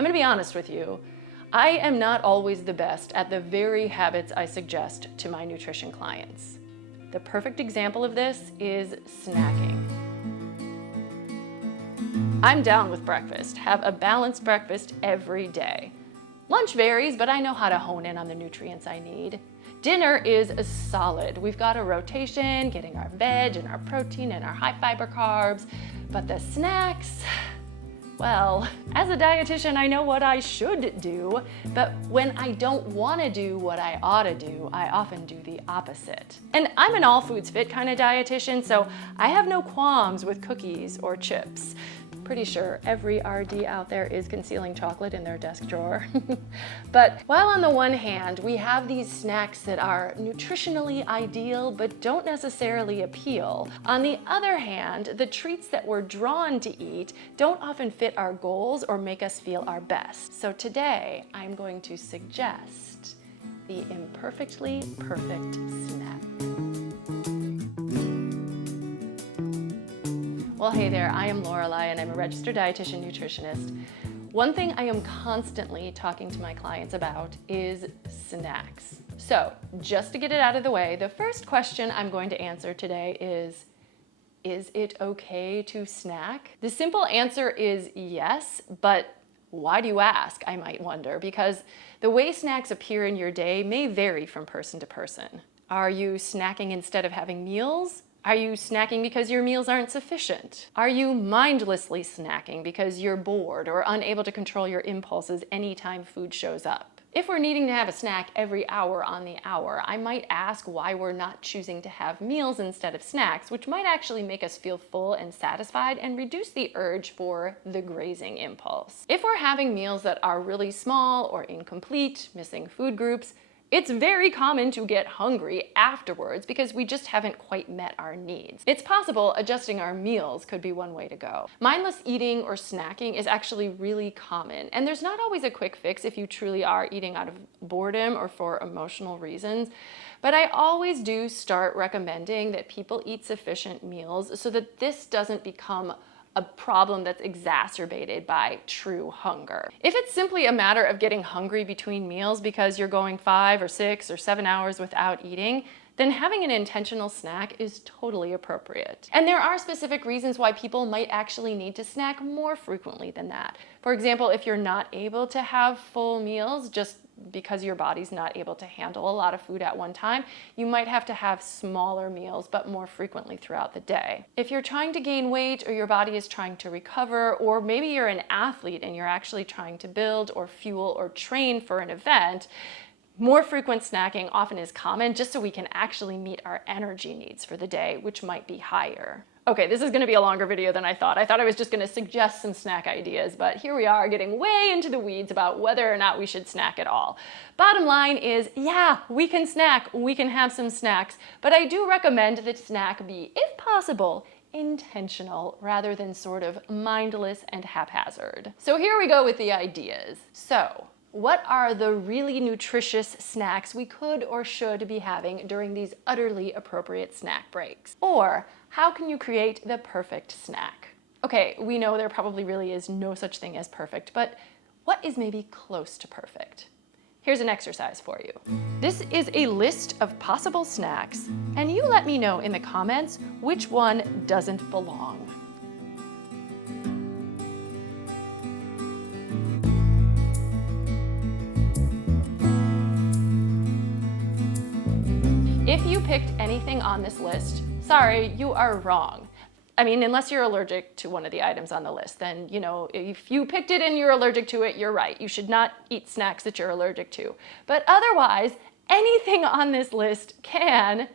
I'm gonna be honest with you. I am not always the best at the very habits I suggest to my nutrition clients. The perfect example of this is snacking. I'm down with breakfast. Have a balanced breakfast every day. Lunch varies, but I know how to hone in on the nutrients I need. Dinner is solid. We've got a rotation, getting our veg and our protein and our high fiber carbs, but the snacks, well, as a dietitian, I know what I should do, but when I don't want to do what I ought to do, I often do the opposite. And I'm an all foods fit kind of dietitian, so I have no qualms with cookies or chips. Pretty sure every RD out there is concealing chocolate in their desk drawer. But while on the one hand, we have these snacks that are nutritionally ideal but don't necessarily appeal, on the other hand, the treats that we're drawn to eat don't often fit our goals or make us feel our best. So today, I'm going to suggest the imperfectly perfect snack. Well, hey there, I am Lorelei and I'm a registered dietitian nutritionist. One thing I am constantly talking to my clients about is snacks. So just to get it out of the way, the first question I'm going to answer today is it okay to snack? The simple answer is yes, but why do you ask, I might wonder, because the way snacks appear in your day may vary from person to person. Are you snacking instead of having meals? Are you snacking because your meals aren't sufficient? Are you mindlessly snacking because you're bored or unable to control your impulses anytime food shows up? If we're needing to have a snack every hour on the hour, I might ask why we're not choosing to have meals instead of snacks, which might actually make us feel full and satisfied and reduce the urge for the grazing impulse. If we're having meals that are really small or incomplete, missing food groups, it's very common to get hungry afterwards because we just haven't quite met our needs. It's possible adjusting our meals could be one way to go. Mindless eating or snacking is actually really common, and there's not always a quick fix if you truly are eating out of boredom or for emotional reasons. But I always do start recommending that people eat sufficient meals so that this doesn't become a problem that's exacerbated by true hunger. If it's simply a matter of getting hungry between meals because you're going 5 or 6 or 7 hours without eating, then having an intentional snack is totally appropriate. And there are specific reasons why people might actually need to snack more frequently than that. For example, if you're not able to have full meals just because your body's not able to handle a lot of food at one time, you might have to have smaller meals but more frequently throughout the day. If you're trying to gain weight or your body is trying to recover, or maybe you're an athlete and you're actually trying to build or fuel or train for an event, more frequent snacking often is common just so we can actually meet our energy needs for the day, which might be higher. Okay, this is gonna be a longer video than I thought. I thought I was just gonna suggest some snack ideas, but here we are getting way into the weeds about whether or not we should snack at all. Bottom line is, yeah, we can snack, we can have some snacks, but I do recommend that snack be, if possible, intentional rather than sort of mindless and haphazard. So here we go with the ideas. So, what are the really nutritious snacks we could or should be having during these utterly appropriate snack breaks? Or, how can you create the perfect snack? Okay, we know there probably really is no such thing as perfect, but what is maybe close to perfect? Here's an exercise for you. This is a list of possible snacks, and you let me know in the comments which one doesn't belong. If you picked anything on this list, sorry, you are wrong. I mean, unless you're allergic to one of the items on the list, then, you know, if you picked it and you're allergic to it, you're right. You should not eat snacks that you're allergic to. But otherwise, anything on this list can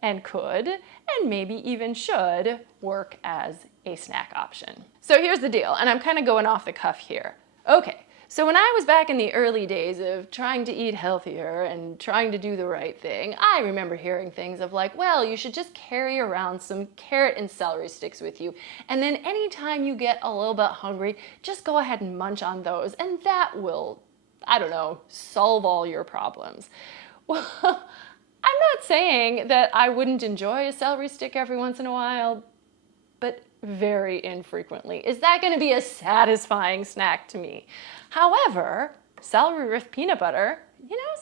and could, and maybe even should, work as a snack option. So here's the deal, and I'm kind of going off the cuff here. Okay. So when I was back in the early days of trying to eat healthier and trying to do the right thing, I remember hearing things of like, well, you should just carry around some carrot and celery sticks with you. And then anytime you get a little bit hungry, just go ahead and munch on those. And that will, I don't know, solve all your problems. Well, I'm not saying that I wouldn't enjoy a celery stick every once in a while, but very infrequently. Is that going to be a satisfying snack to me? However, celery with peanut butter,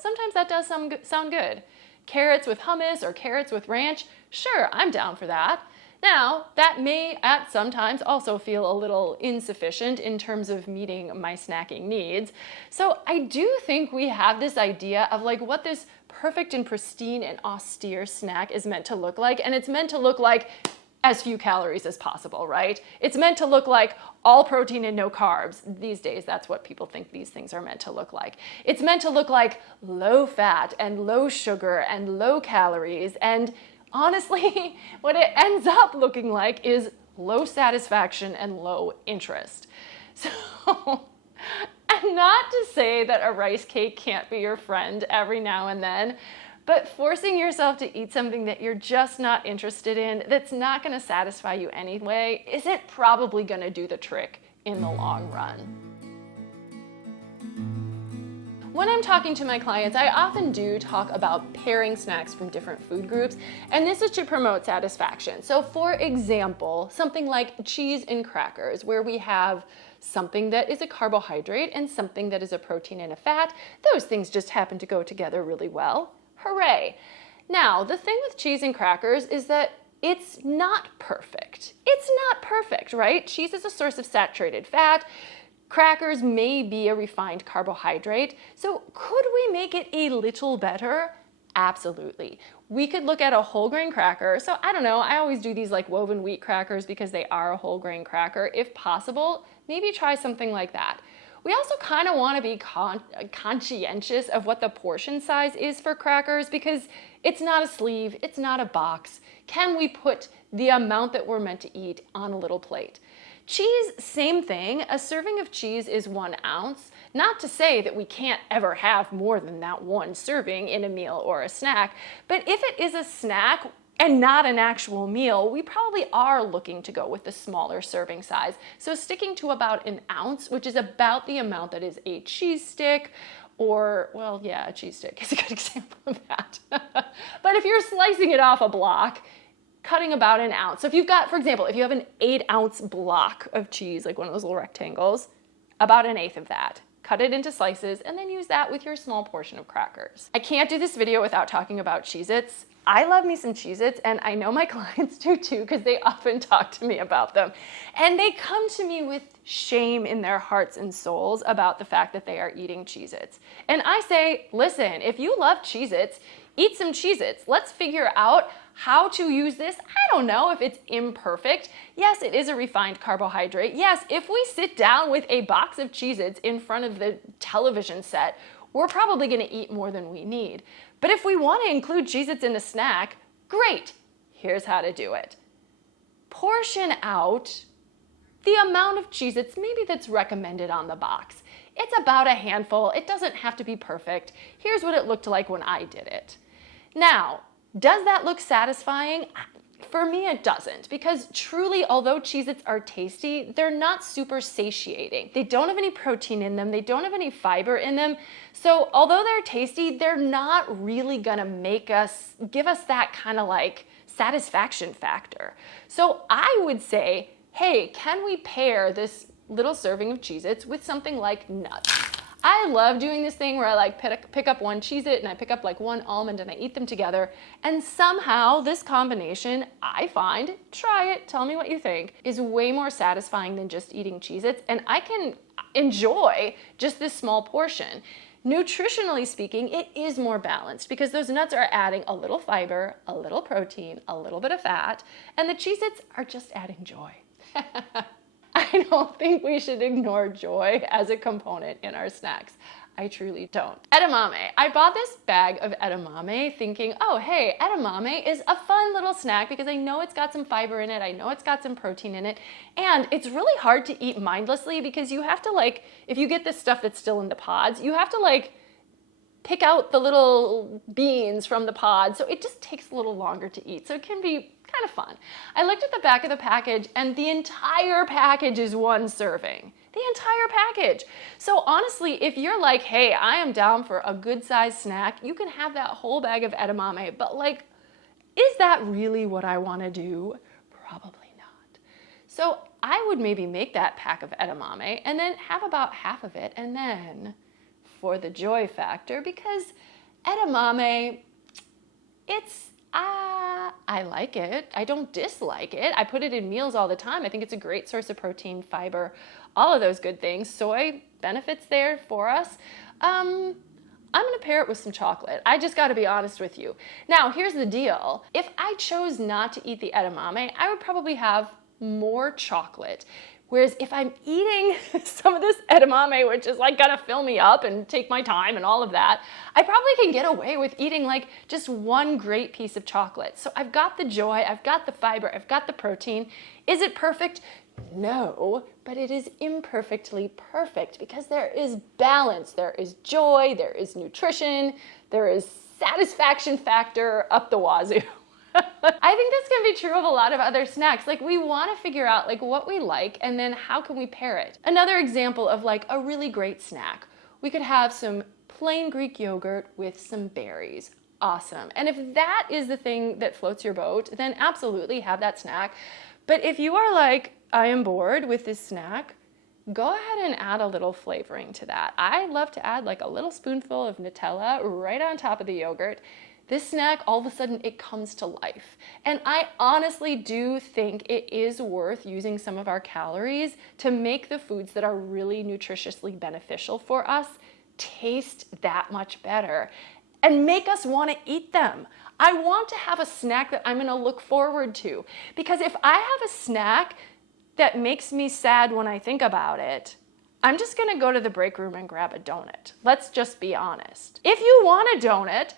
sometimes that does sound good. Carrots with hummus or carrots with ranch, sure, I'm down for that. Now, that may at sometimes also feel a little insufficient in terms of meeting my snacking needs. So I do think we have this idea of like what this perfect and pristine and austere snack is meant to look like, and it's meant to look like as few calories as possible, right? It's meant to look like all protein and no carbs. These days, that's what people think these things are meant to look like. It's meant to look like low fat and low sugar and low calories. And honestly, what it ends up looking like is low satisfaction and low interest. So, and not to say that a rice cake can't be your friend every now and then, but forcing yourself to eat something that you're just not interested in, that's not going to satisfy you anyway, isn't probably going to do the trick in the long run. When I'm talking to my clients, I often do talk about pairing snacks from different food groups, and this is to promote satisfaction. So for example, something like cheese and crackers, where we have something that is a carbohydrate and something that is a protein and a fat. Those things just happen to go together really well. Hooray! Now, the thing with cheese and crackers is that it's not perfect. It's not perfect, right? Cheese is a source of saturated fat. Crackers may be a refined carbohydrate. So could we make it a little better? Absolutely. We could look at a whole grain cracker. So I don't know, I always do these like woven wheat crackers because they are a whole grain cracker. If possible, maybe try something like that. We also kind of want to be conscientious of what the portion size is for crackers because it's not a sleeve, it's not a box. Can we put the amount that we're meant to eat on a little plate? Cheese, same thing. A serving of cheese is 1 ounce. Not to say that we can't ever have more than that one serving in a meal or a snack, but if it is a snack and not an actual meal, we probably are looking to go with the smaller serving size. So sticking to about 1 ounce, which is about the amount that is a cheese stick, or, well, yeah, a cheese stick is a good example of that. But if you're slicing it off a block, cutting about 1 ounce. So if you've got, for example, if you have an 8-ounce block of cheese, like one of those little rectangles, about 1/8 of that. Cut it into slices and then use that with your small portion of crackers. I can't do this video without talking about Cheez-Its. I love me some Cheez-Its, and I know my clients do too because they often talk to me about them. And they come to me with shame in their hearts and souls about the fact that they are eating Cheez-Its. And I say, listen, if you love Cheez-Its, eat some Cheez-Its. Let's figure out how to use this. I don't know if it's imperfect. Yes, it is a refined carbohydrate. Yes, if we sit down with a box of Cheez-Its in front of the television set, we're probably going to eat more than we need. But if we want to include Cheez-Its in a snack, great. Here's how to do it. Portion out the amount of Cheez-Its maybe that's recommended on the box. It's about a handful. It doesn't have to be perfect. Here's what it looked like when I did it. Now, does that look satisfying? For me, it doesn't, because truly, although Cheez-Its are tasty, they're not super satiating. They don't have any protein in them. They don't have any fiber in them. So although they're tasty, they're not really gonna give us that kind of like satisfaction factor. So I would say, hey, can we pair this little serving of Cheez-Its with something like nuts? I love doing this thing where I like pick up one Cheez-It and I pick up like one almond and I eat them together. And somehow this combination, I find, try it, tell me what you think, is way more satisfying than just eating Cheez-Its. And I can enjoy just this small portion. Nutritionally speaking, it is more balanced because those nuts are adding a little fiber, a little protein, a little bit of fat, and the Cheez-Its are just adding joy. I don't think we should ignore joy as a component in our snacks. I truly don't. Edamame. I bought this bag of edamame thinking, oh, hey, edamame is a fun little snack because I know it's got some fiber in it. I know it's got some protein in it. And it's really hard to eat mindlessly because you have to like, if you get this stuff that's still in the pods, you have to like pick out the little beans from the pod. So it just takes a little longer to eat. So it can be kind of fun. I looked at the back of the package and the entire package is 1 serving. The entire package. So honestly, if you're like, hey, I am down for a good sized snack, you can have that whole bag of edamame, but like, is that really what I want to do? Probably not. So I would maybe make that pack of edamame and then have about half of it, and then for the joy factor, because edamame, I like it. I don't dislike it. I put it in meals all the time. I think it's a great source of protein, fiber, all of those good things. Soy benefits there for us. I'm gonna pair it with some chocolate. I just gotta be honest with you. Now, here's the deal. If I chose not to eat the edamame, I would probably have more chocolate. Whereas if I'm eating some of this edamame, which is like gonna fill me up and take my time and all of that, I probably can get away with eating like just one great piece of chocolate. So I've got the joy, I've got the fiber, I've got the protein. Is it perfect? No, but it is imperfectly perfect because there is balance, there is joy, there is nutrition, there is satisfaction factor up the wazoo. I think that's gonna be true of a lot of other snacks. Like, we wanna figure out like what we like and then how can we pair it. Another example of like a really great snack. We could have some plain Greek yogurt with some berries. Awesome. And if that is the thing that floats your boat, then absolutely have that snack. But if you are like, I am bored with this snack, go ahead and add a little flavoring to that. I love to add like a little spoonful of Nutella right on top of the yogurt. This snack, all of a sudden, it comes to life. And I honestly do think it is worth using some of our calories to make the foods that are really nutritiously beneficial for us taste that much better and make us want to eat them. I want to have a snack that I'm going to look forward to, because if I have a snack that makes me sad when I think about it, I'm just going to go to the break room and grab a donut. Let's just be honest. If you want a donut,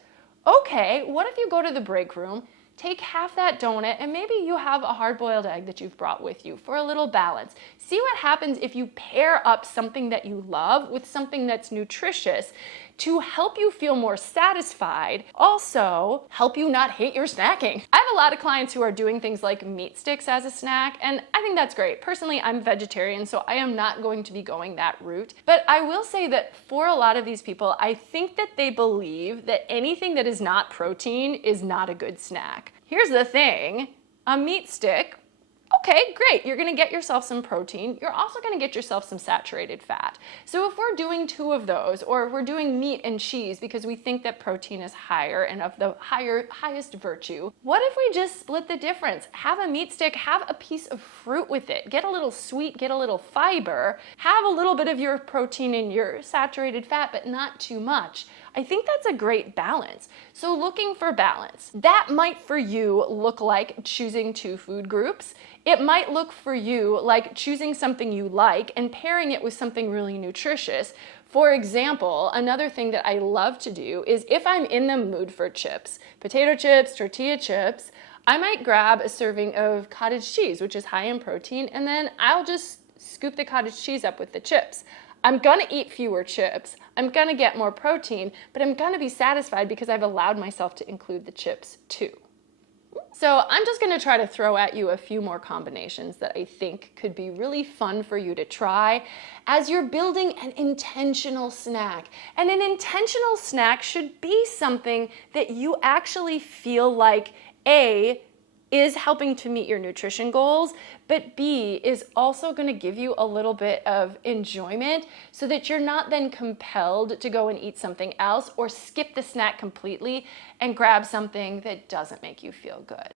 okay, what if you go to the break room, take half that donut, and maybe you have a hard-boiled egg that you've brought with you for a little balance. See what happens if you pair up something that you love with something that's nutritious to help you feel more satisfied, also help you not hate your snacking. I have a lot of clients who are doing things like meat sticks as a snack, and I think that's great. Personally, I'm vegetarian, so I am not going to be going that route. But I will say that for a lot of these people, I think that they believe that anything that is not protein is not a good snack. Here's the thing, a meat stick, okay, great. You're gonna get yourself some protein. You're also gonna get yourself some saturated fat. So if we're doing 2 of those, or we're doing meat and cheese because we think that protein is higher and of the highest virtue, what if we just split the difference? Have a meat stick, have a piece of fruit with it. Get a little sweet, get a little fiber, have a little bit of your protein and your saturated fat, but not too much. I think that's a great balance. So looking for balance, that might for you look like choosing 2 food groups. It might look for you like choosing something you like and pairing it with something really nutritious. For example, another thing that I love to do is if I'm in the mood for chips, potato chips, tortilla chips, I might grab a serving of cottage cheese, which is high in protein, and then I'll just scoop the cottage cheese up with the chips. I'm gonna eat fewer chips, I'm gonna get more protein, but I'm gonna be satisfied because I've allowed myself to include the chips too. So I'm just gonna try to throw at you a few more combinations that I think could be really fun for you to try as you're building an intentional snack. And an intentional snack should be something that you actually feel like A, is helping to meet your nutrition goals, but B, is also gonna give you a little bit of enjoyment so that you're not then compelled to go and eat something else or skip the snack completely and grab something that doesn't make you feel good.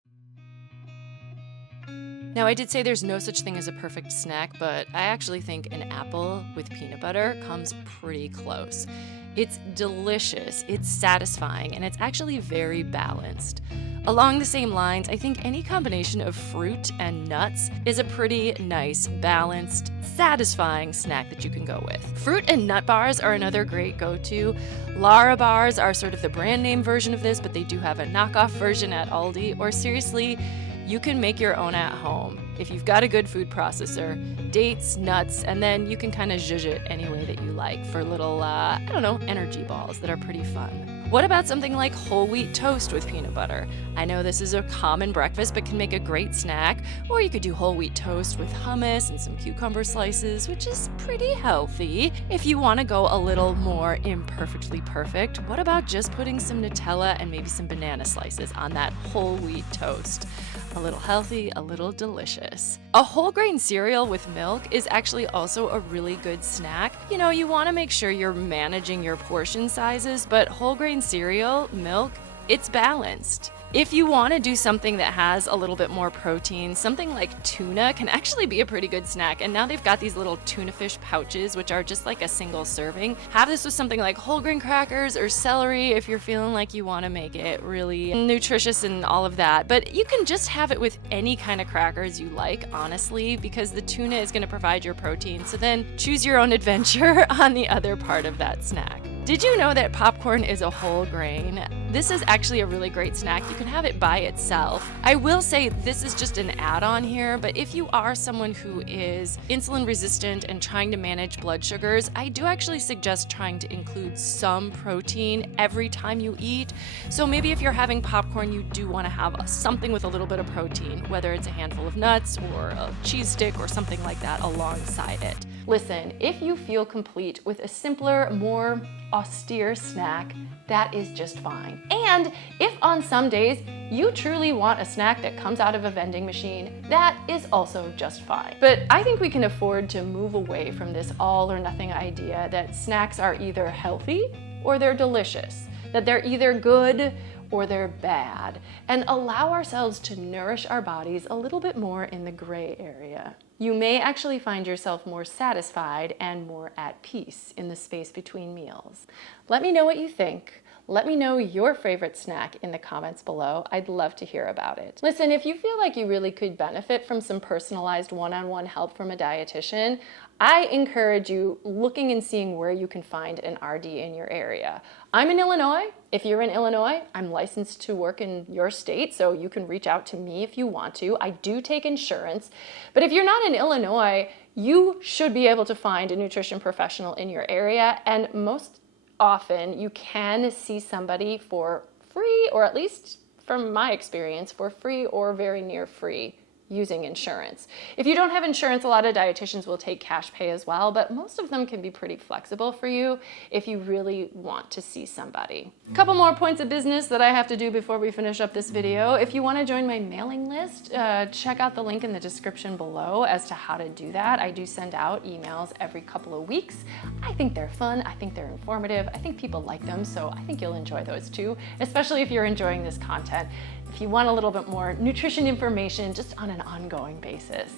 Now, I did say there's no such thing as a perfect snack, but I actually think an apple with peanut butter comes pretty close. It's delicious, it's satisfying, and it's actually very balanced. Along the same lines, I think any combination of fruit and nuts is a pretty nice, balanced, satisfying snack that you can go with. Fruit and nut bars are another great go-to. Lara bars are sort of the brand name version of this, but they do have a knockoff version at Aldi, or seriously, you can make your own at home. If you've got a good food processor, dates, nuts, and then you can kind of zhuzh it any way that you like for little, energy balls that are pretty fun. What about something like whole wheat toast with peanut butter? I know this is a common breakfast, but can make a great snack. Or you could do whole wheat toast with hummus and some cucumber slices, which is pretty healthy. If you want to go a little more imperfectly perfect, what about just putting some Nutella and maybe some banana slices on that whole wheat toast? A little healthy, a little delicious. A whole grain cereal with milk is actually also a really good snack. You know, you want to make sure you're managing your portion sizes, but whole grain cereal, milk, it's balanced. If you want to do something that has a little bit more protein, something like tuna can actually be a pretty good snack. And now they've got these little tuna fish pouches, which are just like a single serving. Have this with something like whole grain crackers or celery if you're feeling like you want to make it really nutritious and all of that. But you can just have it with any kind of crackers you like, honestly, because the tuna is going to provide your protein. So then choose your own adventure on the other part of that snack. Did you know that popcorn is a whole grain? This is actually a really great snack. You can have it by itself. I will say this is just an add-on here, but if you are someone who is insulin resistant and trying to manage blood sugars, I do actually suggest trying to include some protein every time you eat. So maybe if you're having popcorn, you do want to have something with a little bit of protein, whether it's a handful of nuts or a cheese stick or something like that alongside it. Listen, if you feel complete with a simpler, more austere snack, that is just fine. And if on some days you truly want a snack that comes out of a vending machine, that is also just fine. But I think we can afford to move away from this all or nothing idea that snacks are either healthy or they're delicious, that they're either good or they're bad, and allow ourselves to nourish our bodies a little bit more in the gray area. You may actually find yourself more satisfied and more at peace in the space between meals. Let me know what you think. Let me know your favorite snack in the comments below. I'd love to hear about it. Listen, if you feel like you really could benefit from some personalized one-on-one help from a dietitian, I encourage you looking and seeing where you can find an RD in your area. I'm in Illinois. If you're in Illinois, I'm licensed to work in your state, so you can reach out to me if you want to. I do take insurance. But if you're not in Illinois, you should be able to find a nutrition professional in your area, and most often you can see somebody for free, or at least from my experience, for free or very near free, using insurance. If you don't have insurance, a lot of dietitians will take cash pay as well, but most of them can be pretty flexible for you if you really want to see somebody. A couple more points of business that I have to do before we finish up this video. If you want to join my mailing list, check out the link in the description below as to how to do that. I do send out emails every couple of weeks. I think they're fun. I think they're informative. I think people like them, so I think you'll enjoy those too, especially if you're enjoying this content. If you want a little bit more nutrition information just on an ongoing basis.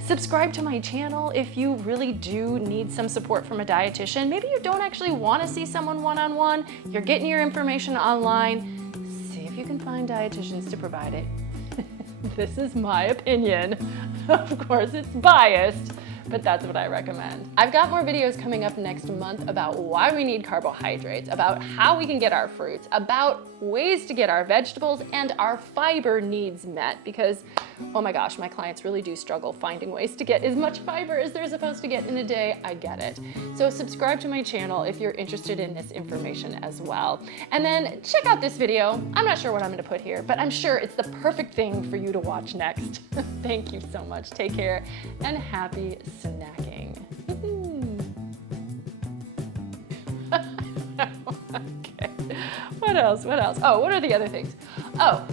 Subscribe to my channel if you really do need some support from a dietitian. Maybe you don't actually want to see someone one-on-one. You're getting your information online. See if you can find dietitians to provide it. This is my opinion. Of course, it's biased, but that's what I recommend. I've got more videos coming up next month about why we need carbohydrates, about how we can get our fruits, about ways to get our vegetables and our fiber needs met, because, oh my gosh, my clients really do struggle finding ways to get as much fiber as they're supposed to get in a day. I get it. So subscribe to my channel if you're interested in this information as well. And then check out this video. I'm not sure what I'm gonna put here, but I'm sure it's the perfect thing for you to watch next. Thank you so much. Take care and happy snacking. Okay. What else? Oh, what are the other things? Oh,